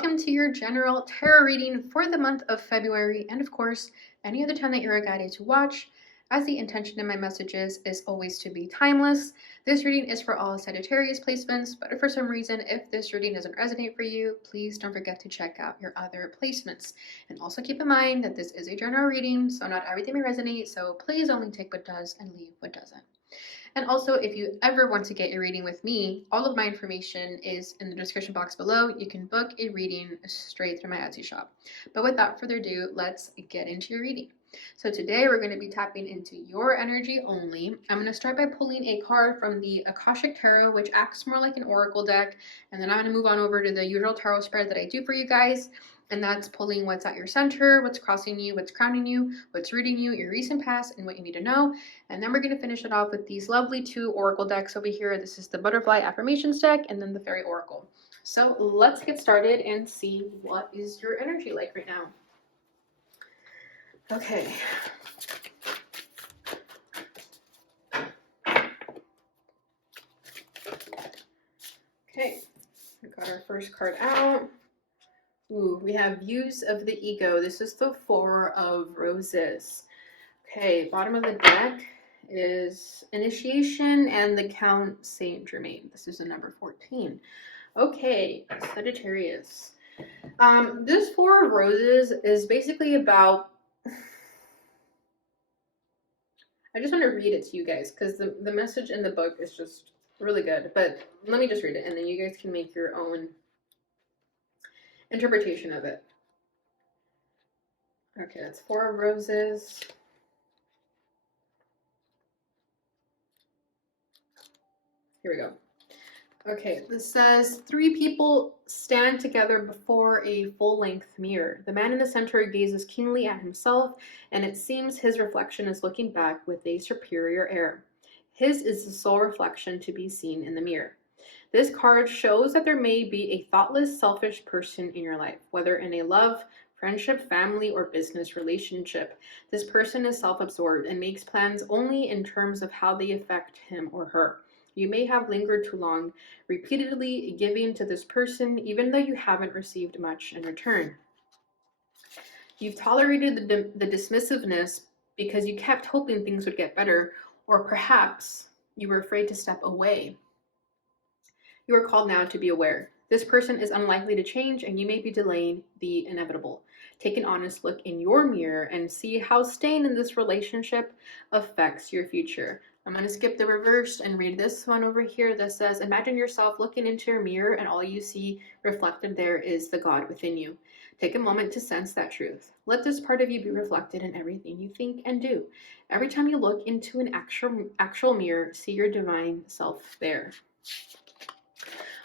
welcome to your general tarot reading for the month of February, and of course, any other time that you're guided to watch, as the intention of my messages is always to be timeless. This reading is for all Sagittarius placements, but if for some reason, if this reading doesn't resonate for you, please don't forget to check out your other placements. And also keep in mind that this is a general reading, so not everything may resonate, so please only take what does and leave what doesn't. And also, if you ever want to get a reading with me, all of my information is in the description box below. You can book a reading straight through my Etsy shop. But without further ado, let's get into your reading. So today we're going to be tapping into your energy only. I'm going to start by pulling a card from the Akashic Tarot, which acts more like an oracle deck. And then I'm going to move on over to the usual tarot spread that I do for you guys. And that's pulling what's at your center, what's crossing you, what's crowning you, what's rooting you, your recent past, and what you need to know. And then we're going to finish it off with these lovely two oracle decks over here. This is the Butterfly Affirmations deck and then the Fairy Oracle. So let's get started and see what is your energy like right now. Okay. Okay, we got our first card out. Ooh, we have Views of the Ego. This is the Four of Roses. Okay, bottom of the deck is Initiation and the Count Saint Germain. This is the number 14. Okay, Sagittarius. This Four of Roses is basically about... I just want to read it to you guys because the message in the book is just really good. But let me just read it and then you guys can make your own interpretation of it. Okay, that's Four of Roses. Here we go. Okay, this says, three people stand together before a full-length mirror. The man in the center gazes keenly at himself, and it seems his reflection is looking back with a superior air. His is the sole reflection to be seen in the mirror. This card shows that there may be a thoughtless, selfish person in your life, whether in a love, friendship, family, or business relationship. This person is self-absorbed and makes plans only in terms of how they affect him or her. You may have lingered too long, repeatedly giving to this person, even though you haven't received much in return. You've tolerated the dismissiveness because you kept hoping things would get better, or perhaps you were afraid to step away. You are called now to be aware. This person is unlikely to change, and you may be delaying the inevitable. Take an honest look in your mirror and see how staying in this relationship affects your future. I'm going to skip the reverse and read this one over here that says, imagine yourself looking into your mirror and all you see reflected there is the God within you. Take a moment to sense that truth. Let this part of you be reflected in everything you think and do. Every time you look into an actual mirror, see your divine self there.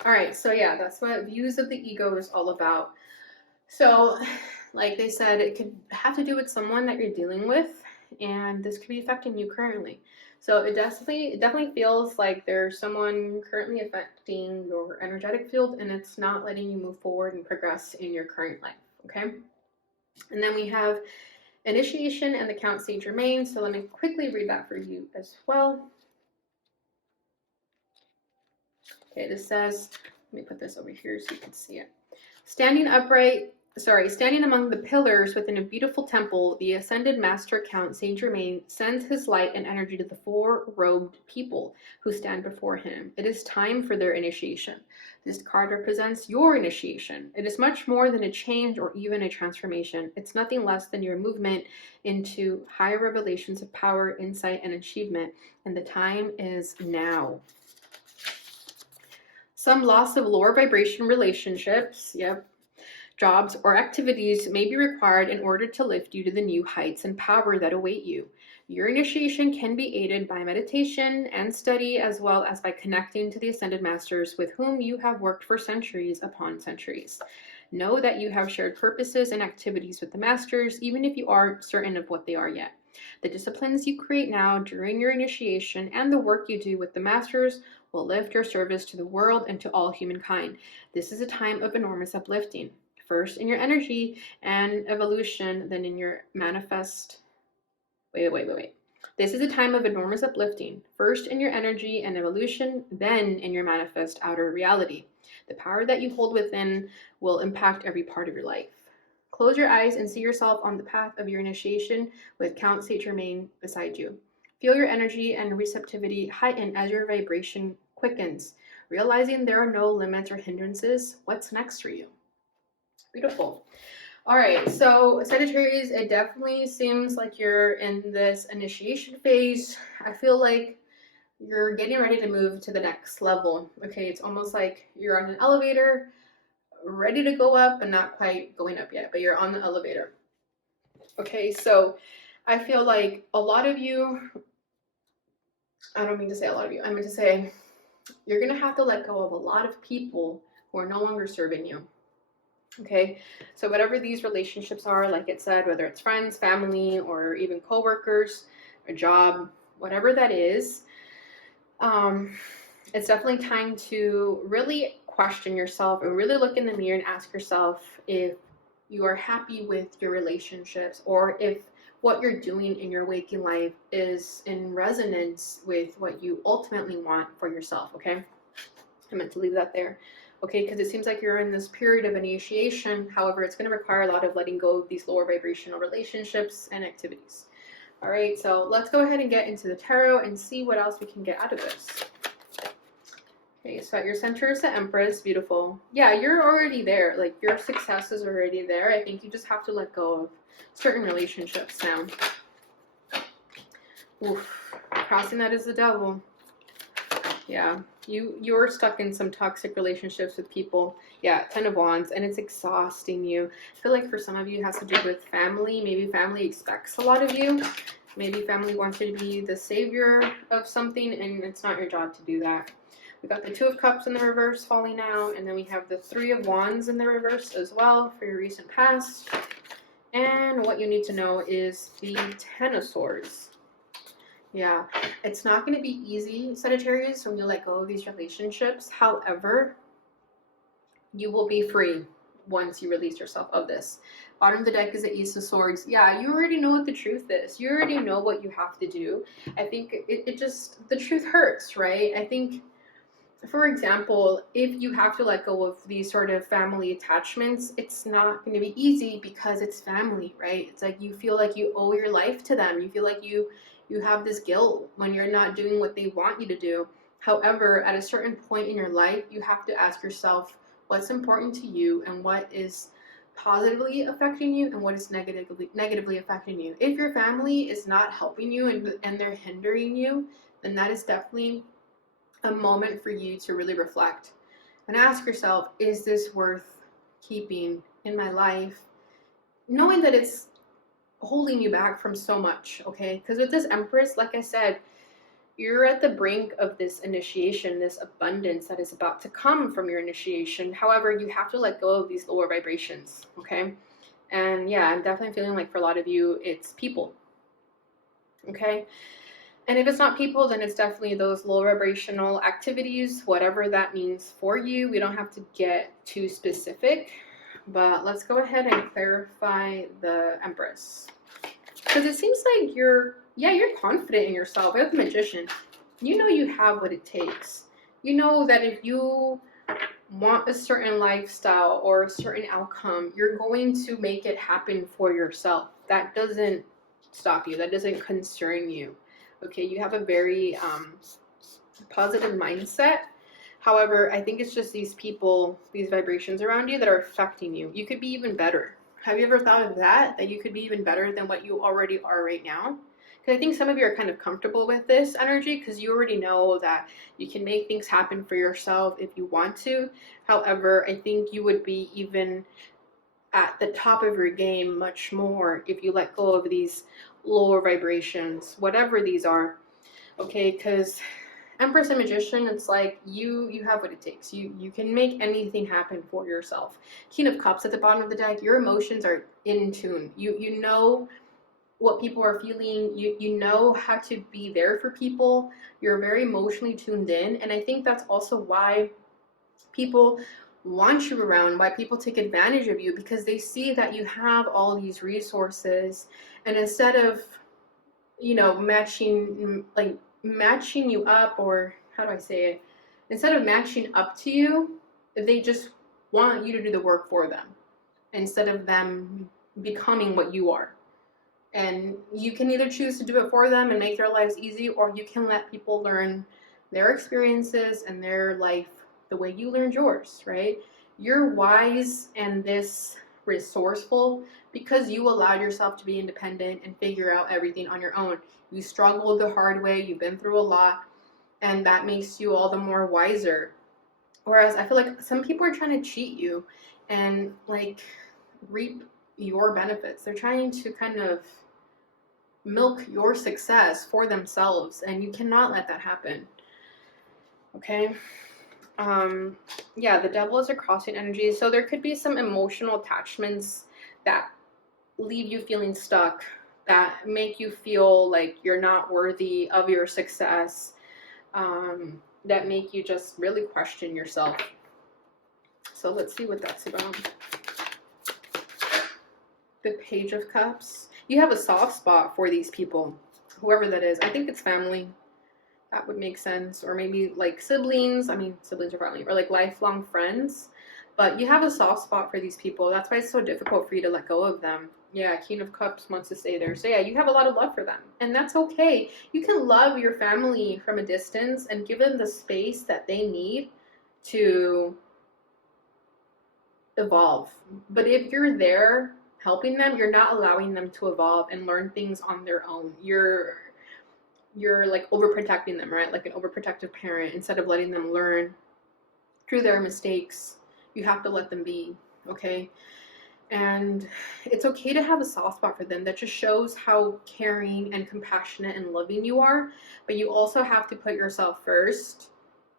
All right, so yeah, that's what Views of the Ego is all about. So, like they said, it could have to do with someone that you're dealing with, and this could be affecting you currently. So it definitely feels like there's someone currently affecting your energetic field, and it's not letting you move forward and progress in your current life, okay? And then we have Initiation and the Count Saint Germain. So let me quickly read that for you as well. Okay, this says, let me put this over here so you can see it. Standing among the pillars within a beautiful temple, the ascended master Count Saint Germain sends his light and energy to the four robed people who stand before him. It is time for their initiation. This card represents your initiation. It is much more than a change or even a transformation. It's nothing less than your movement into higher revelations of power, insight, and achievement, and the time is now. Some loss of lower vibration relationships, jobs, or activities may be required in order to lift you to the new heights and power that await you. Your initiation can be aided by meditation and study, as well as by connecting to the Ascended Masters with whom you have worked for centuries upon centuries. Know that you have shared purposes and activities with the Masters, even if you aren't certain of what they are yet. The disciplines you create now during your initiation and the work you do with the Masters will lift your service to the world and to all humankind. This is a time of enormous uplifting. First in your energy and evolution, then in your manifest. Wait. This is a time of enormous uplifting, first in your energy and evolution, then in your manifest outer reality. The power that you hold within will impact every part of your life. Close your eyes and see yourself on the path of your initiation with Count Saint Germain beside you. Feel your energy and receptivity heighten as your vibration quickens, realizing there are no limits or hindrances. What's next for you? Beautiful. All right, so Sagittarius, it definitely seems like you're in this initiation phase. I feel like you're getting ready to move to the next level. Okay, it's almost like you're on an elevator, ready to go up, and not quite going up yet, but you're on the elevator. Okay, so I feel like a lot of you, I don't mean to say a lot of you, I mean to say you're gonna have to let go of a lot of people who are no longer serving you. Okay, so whatever these relationships are, like it said, whether it's friends, family, or even coworkers, a job, whatever that is, it's definitely time to really question yourself and really look in the mirror and ask yourself if you are happy with your relationships, or if what you're doing in your waking life is in resonance with what you ultimately want for yourself. Okay, I meant to leave that there. Okay, because it seems like you're in this period of initiation. However, it's going to require a lot of letting go of these lower vibrational relationships and activities. All right, so let's go ahead and get into the tarot and see what else we can get out of this. Okay, so at your center is the Empress. Beautiful. Yeah, you're already there. Like, your success is already there. I think you just have to let go of certain relationships now. Oof. Crossing that is the devil. Yeah, you're stuck in some toxic relationships with people. Yeah, 10 of Wands, and it's exhausting you. I feel like for some of you it has to do with family. Maybe family expects a lot of you. Maybe family wants you to be the savior of something, and it's not your job to do that. We got the Two of Cups in the reverse falling out, and then we have the Three of Wands in the reverse as well for your recent past. And what you need to know is the Ten of Swords. Yeah, it's not going to be easy, Sagittarius, when you let go of these relationships. However, you will be free once you release yourself of this. Bottom of the deck is the Ace of Swords. Yeah, you already know what the truth is. You already know what you have to do. I think it just, the truth hurts, right? I think, for example, if you have to let go of these sort of family attachments, it's not going to be easy because it's family, right? It's like you feel like you owe your life to them. You feel like you have this guilt when you're not doing what they want you to do. However, at a certain point in your life, you have to ask yourself what's important to you and what is positively affecting you and what is negatively affecting you. If your family is not helping you and they're hindering you, then that is definitely a moment for you to really reflect and ask yourself, is this worth keeping in my life? Knowing that it's holding you back from so much, okay? Because with this Empress, like I said, you're at the brink of this initiation, this abundance that is about to come from your initiation. However, you have to let go of these lower vibrations, okay? And yeah, I'm definitely feeling like for a lot of you, it's people, okay? And if it's not people, then it's definitely those low vibrational activities, whatever that means for you. We don't have to get too specific, but let's go ahead and clarify the Empress. Because it seems like you're confident in yourself. As a Magician, you know you have what it takes. You know that if you want a certain lifestyle or a certain outcome, you're going to make it happen for yourself. That doesn't stop you. That doesn't concern you. Okay, you have a very positive mindset. However, I think it's just these people, these vibrations around you that are affecting you. You could be even better. Have you ever thought of that? That you could be even better than what you already are right now? Because I think some of you are kind of comfortable with this energy because you already know that you can make things happen for yourself if you want to. However, I think you would be even at the top of your game much more if you let go of these lower vibrations, whatever these are. Okay, because Empress and Magician, it's like you have what it takes. You can make anything happen for yourself. King of Cups at the bottom of the deck, your emotions are in tune. You know what people are feeling. You know how to be there for people. You're very emotionally tuned in, and I think that's also why people want you around, why people take advantage of you, because they see that you have all these resources, and instead of you know, matching you up, or how do I say it? Instead of matching up to you, they just want you to do the work for them instead of them becoming what you are. And you can either choose to do it for them and make their lives easy, or you can let people learn their experiences and their life the way you learned yours, right? You're wise and this resourceful because you allowed yourself to be independent and figure out everything on your own. You struggled the hard way, you've been through a lot, and that makes you all the more wiser. Whereas I feel like some people are trying to cheat you and like reap your benefits. They're trying to kind of milk your success for themselves, and you cannot let that happen. Okay. Yeah, the devil is a crossing energy, so there could be some emotional attachments that leave you feeling stuck, that make you feel like you're not worthy of your success, that make you just really question yourself. So let's see what that's about. The Page of Cups. You have a soft spot for these people, whoever that is. I think it's family. That would make sense. Or maybe like siblings. I mean, siblings are family. Or like lifelong friends. But you have a soft spot for these people. That's why it's so difficult for you to let go of them. Yeah, King of Cups wants to stay there. So yeah, you have a lot of love for them. And that's okay. You can love your family from a distance and give them the space that they need to evolve. But if you're there helping them, you're not allowing them to evolve and learn things on their own. You're like overprotecting them, right? Like an overprotective parent. Instead of letting them learn through their mistakes, you have to let them be, okay? And it's okay to have a soft spot for them. That just shows how caring and compassionate and loving you are. But you also have to put yourself first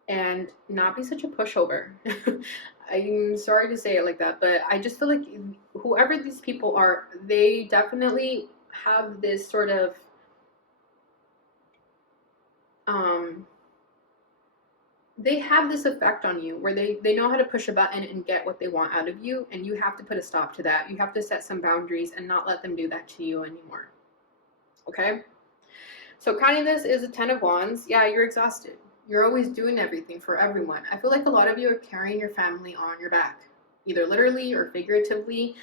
and not be such a pushover. I'm sorry to say it like that, but I just feel like whoever these people are, they definitely have this sort of they have this effect on you where they know how to push a button and get what they want out of you, and you have to put a stop to that. You have to set some boundaries and not let them do that to you anymore. Okay? So counting this is a 10 of Wands. Yeah, you're exhausted. You're always doing everything for everyone. I feel like a lot of you are carrying your family on your back, either literally or figuratively.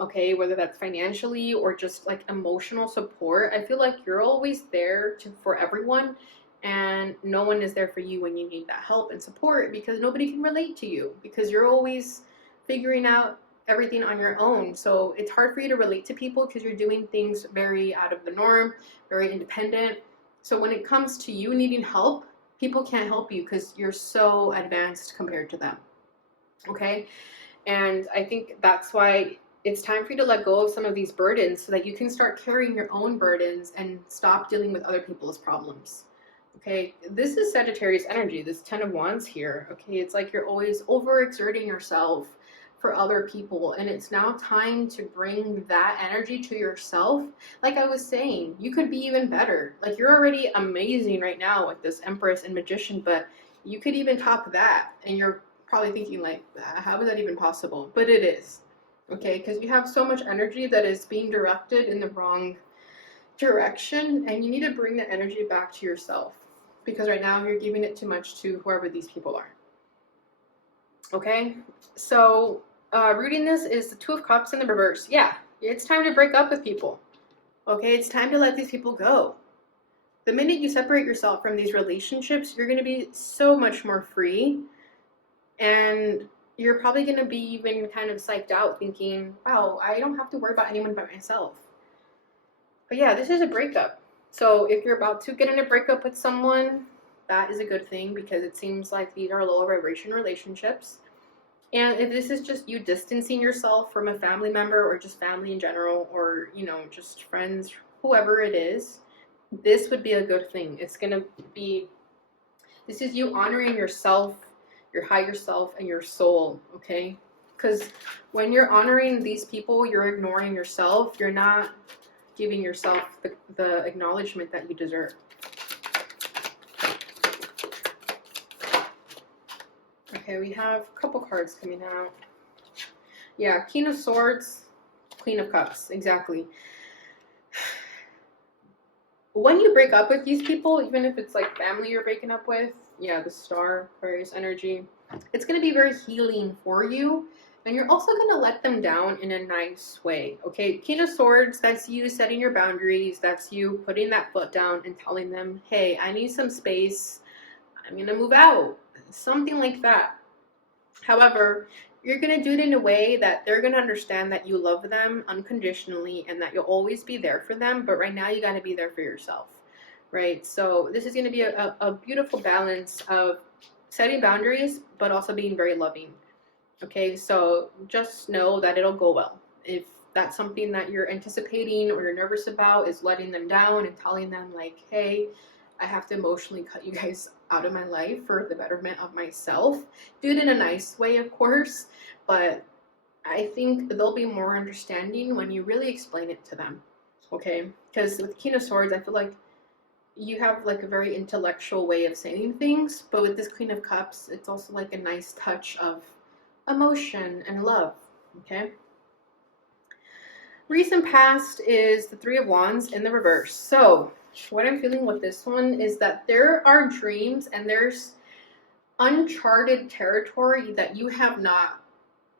Okay, whether that's financially or just like emotional support. I feel like you're always there for everyone, and no one is there for you when you need that help and support because nobody can relate to you because you're always figuring out everything on your own. So it's hard for you to relate to people because you're doing things very out of the norm, very independent. So when it comes to you needing help, people can't help you because you're so advanced compared to them. Okay? And I think that's why it's time for you to let go of some of these burdens so that you can start carrying your own burdens and stop dealing with other people's problems. Okay, this is Sagittarius energy, this 10 of Wands here. Okay, it's like you're always overexerting yourself for other people, and it's now time to bring that energy to yourself. Like I was saying, you could be even better. Like you're already amazing right now with this Empress and Magician, but you could even top that, and you're probably thinking like, how is that even possible? But it is. Okay, because you have so much energy that is being directed in the wrong direction, and you need to bring the energy back to yourself because right now you're giving it too much to whoever these people are. Okay, so rooting this is the Two of Cups in the reverse. Yeah, it's time to break up with people. Okay, it's time to let these people go. The minute you separate yourself from these relationships, you're going to be so much more free, and you're probably going to be even kind of psyched out thinking, wow, I don't have to worry about anyone but myself. But yeah, this is a breakup. So if you're about to get in a breakup with someone, that is a good thing because it seems like these are low vibration relationships. And if this is just you distancing yourself from a family member or just family in general, or, you know, just friends, whoever it is, this would be a good thing. It's going to be, this is you honoring yourself, your higher self, and your soul, okay? Because when you're honoring these people, you're ignoring yourself. You're not giving yourself the acknowledgement that you deserve. Okay, we have a couple cards coming out. Yeah, King of Swords, Queen of Cups, exactly. when you break up with these people, even if it's like family you're breaking up with, yeah, the star, Aquarius energy, it's going to be very healing for you. And you're also going to let them down in a nice way. Okay, King of Swords, that's you setting your boundaries. That's you putting that foot down and telling them, hey, I need some space. I'm going to move out. Something like that. However, you're going to do it in a way that they're going to understand that you love them unconditionally and that you'll always be there for them. But right now, you got to be there for yourself, right? So this is going to be a beautiful balance of setting boundaries, but also being very loving. Okay, so just know that it'll go well. If that's something that you're anticipating or you're nervous about, is letting them down and telling them, like, hey, I have to emotionally cut you guys out of my life for the betterment of myself. Do it in a nice way, of course, but I think they'll be more understanding when you really explain it to them. Okay, because with King of Swords, I feel like you have like a very intellectual way of saying things, but with this Queen of Cups, it's also like a nice touch of emotion and love. Okay, recent past is the Three of Wands in the reverse. So what I'm feeling with this one is that there are dreams and there's uncharted territory that you have not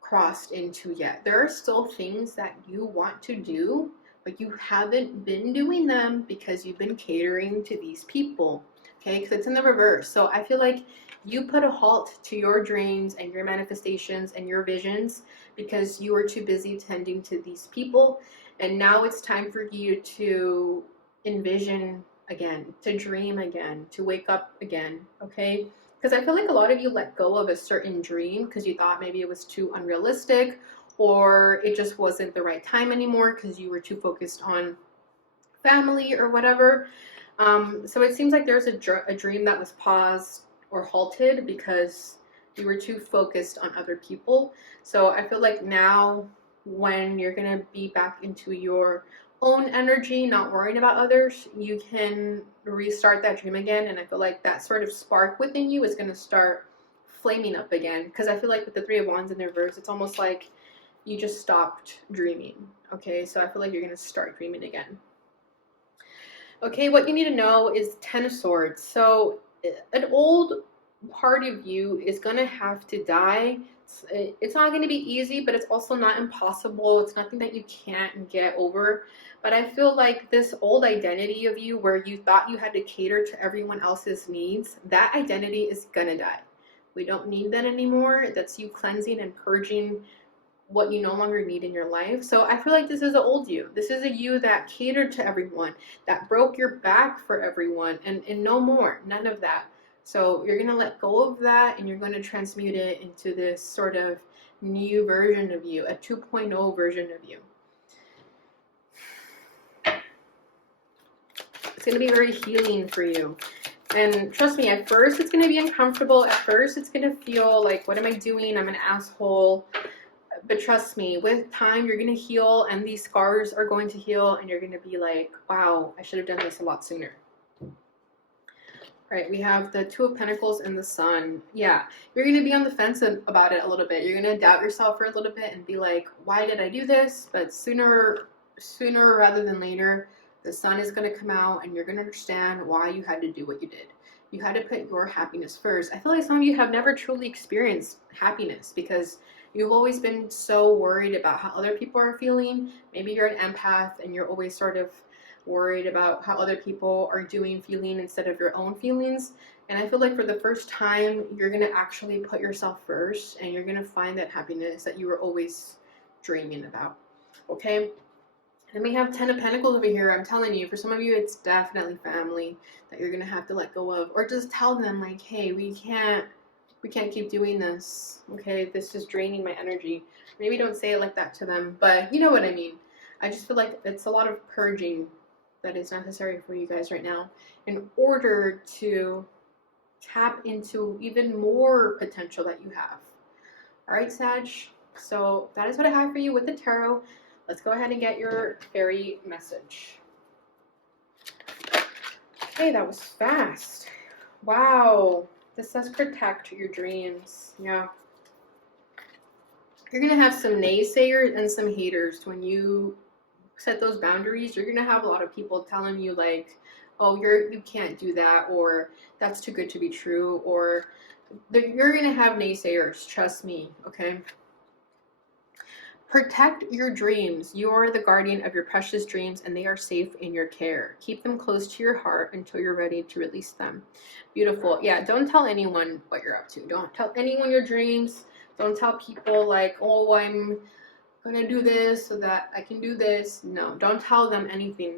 crossed into yet. There are still things that you want to do, but you haven't been doing them because you've been catering to these people. Okay, because it's in the reverse. So I feel like you put a halt to your dreams and your manifestations and your visions because you were too busy tending to these people. And now it's time for you to envision again, to dream again, to wake up again. Okay, because I feel like a lot of you let go of a certain dream because you thought maybe it was too unrealistic or it just wasn't the right time anymore because you were too focused on family or whatever. So it seems like there's a dream that was paused or halted because you were too focused on other people. So I feel like now when you're going to be back into your own energy, not worrying about others, you can restart that dream again. And I feel like that sort of spark within you is going to start flaming up again. Because I feel like with the Three of Wands in the reverse, it's almost like you just stopped dreaming. Okay, so I feel like you're going to start dreaming again. Okay, what you need to know is Ten of Swords. So an old part of you is going to have to die. It's not going to be easy, but it's also not impossible. It's nothing that you can't get over. But I feel like this old identity of you where you thought you had to cater to everyone else's needs, that identity is going to die. We don't need that anymore. That's you cleansing and purging what you no longer need in your life. So I feel like this is an old you. This is a you that catered to everyone, that broke your back for everyone, and no more, none of that. So you're going to let go of that and you're going to transmute it into this sort of new version of you, a 2.0 version of you. It's going to be very healing for you. And trust me, at first it's going to be uncomfortable. At first it's going to feel like, what am I doing? I'm an asshole. But trust me, with time, you're going to heal and these scars are going to heal and you're going to be like, wow, I should have done this a lot sooner. Right, we have the Two of Pentacles and the Sun. Yeah, you're going to be on the fence about it a little bit. You're going to doubt yourself for a little bit and be like, why did I do this? But sooner rather than later, the sun is going to come out and you're going to understand why you had to do what you did. You had to put your happiness first. I feel like some of you have never truly experienced happiness because you've always been so worried about how other people are feeling. Maybe you're an empath and you're always sort of worried about how other people are doing, feeling instead of your own feelings. And I feel like for the first time, you're going to actually put yourself first and you're going to find that happiness that you were always dreaming about. Okay? And we have Ten of Pentacles over here. I'm telling you, for some of you, it's definitely family that you're going to have to let go of. Or just tell them like, hey, we can't keep doing this. Okay, this is draining my energy. Maybe don't say it like that to them, but you know what I mean. I just feel like it's a lot of purging that is necessary for you guys right now in order to tap into even more potential that you have. All right, Sag. So that is what I have for you with the tarot. Let's go ahead and get your fairy message. Okay, that was fast. Wow. This says protect your dreams. Yeah. You're going to have some naysayers and some haters when you set those boundaries. You're going to have a lot of people telling you like, oh, you can't do that, or that's too good to be true, or you're gonna have naysayers, trust me, okay? Protect your dreams. You are the guardian of your precious dreams, and they are safe in your care. Keep them close to your heart until you're ready to release them. Beautiful. Yeah, don't tell anyone what you're up to. Don't tell anyone your dreams. Don't tell people like, oh, I'm gonna do this so that I can do this. No, don't tell them anything.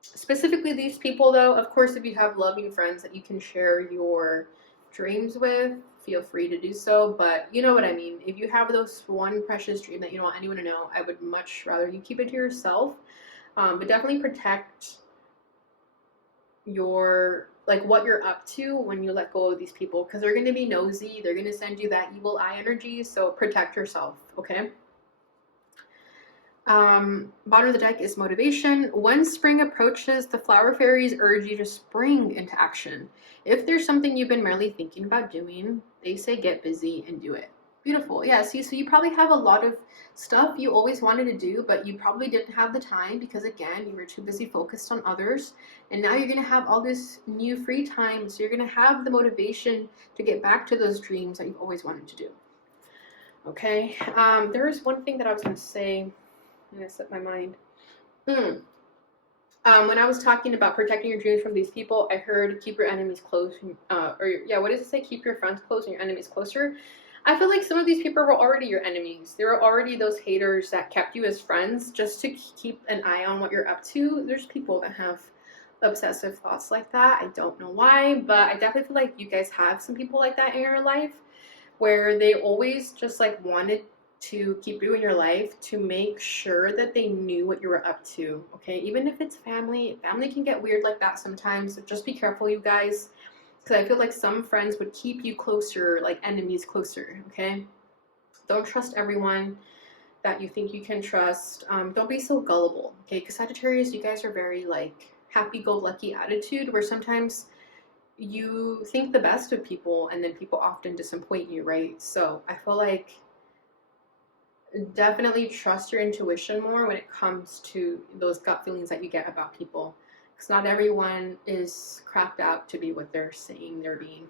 Specifically these people though, of course, if you have loving friends that you can share your dreams with, feel free to do so, but you know what I mean. If you have those one precious dream that you don't want anyone to know, I would much rather you keep it to yourself. But definitely protect your, like, what you're up to when you let go of these people, because they're going to be nosy, they're going to send you that evil eye energy, so protect yourself, okay? Bottom of the deck is motivation. When spring approaches, the flower fairies urge you to spring into action. If there's something you've been merely thinking about doing, they say get busy and do it. Beautiful. Yeah, see, so you probably have a lot of stuff you always wanted to do, but you probably didn't have the time because, again, you were too busy focused on others. And now you're going to have all this new free time, so you're going to have the motivation to get back to those dreams that you've always wanted to do. Okay, there is one thing that I was going to say. And I set my mind. When I was talking about protecting your dreams from these people, I heard keep your enemies close. What does it say? Keep your friends close and your enemies closer. I feel like some of these people were already your enemies. They were already those haters that kept you as friends just to keep an eye on what you're up to. There's people that have obsessive thoughts like that. I don't know why, but I definitely feel like you guys have some people like that in your life where they always just like wanted to keep you in your life to make sure that they knew what you were up to, okay? Even if it's family can get weird like that sometimes, so just be careful, you guys, because I feel like some friends would keep you closer, like enemies closer, okay? Don't trust everyone that you think you can trust. Don't be so gullible, okay? Because Sagittarius, you guys are very like happy-go-lucky attitude where sometimes you think the best of people and then people often disappoint you, right? So I feel like definitely trust your intuition more when it comes to those gut feelings that you get about people, because not everyone is cracked out to be what they're saying they're being.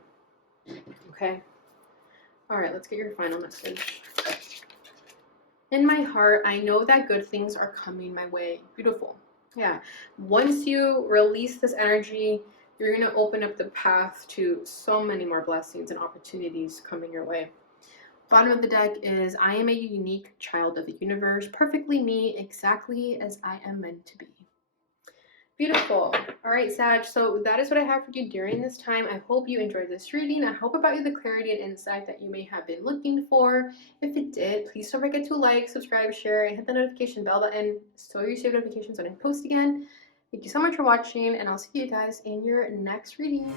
Okay, all right, let's get your final message. In my heart, I know that good things are coming my way. Beautiful. Yeah, once you release this energy, you're going to open up the path to so many more blessings and opportunities coming your way. Bottom of the deck is I am a unique child of the universe, perfectly me, exactly as I am meant to be. Beautiful. All right, Sag, so that is what I have for you during this time. I hope you enjoyed this reading. I hope it brought you the clarity and insight that you may have been looking for. If it did, please don't forget to like, subscribe, share, and hit the notification bell button so you receive notifications when I post again. Thank you so much for watching, and I'll see you guys in your next reading.